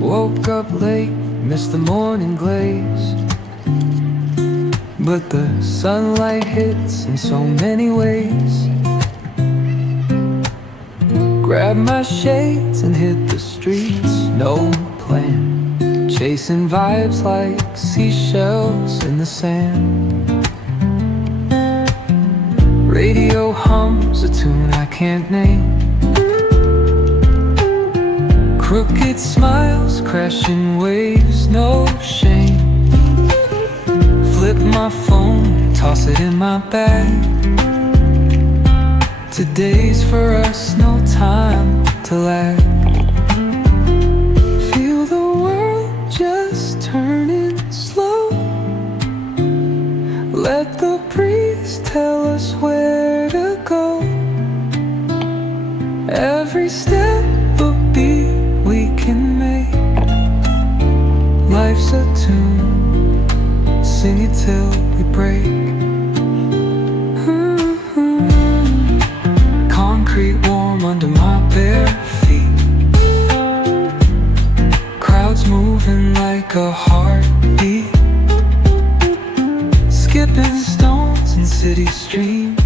Woke up late, missed the morning glaze, but the sunlight hits in so many ways. Grabbed my shades and hit the streets, no plan, chasing vibes like seashells in the sand. Radio hums a tune I can't name, crooked smiles, crashing waves, no shame. Flip my phone, toss it in my bag. Today's for us, no time to lag. Feel the world just turning slow. Let the breeze tell us where to go. Every step a beat we can make. Life's a tune, sing it till we break. Concrete warm under my bare feet. Crowds moving like a heartbeat. Skipping stones in city streams.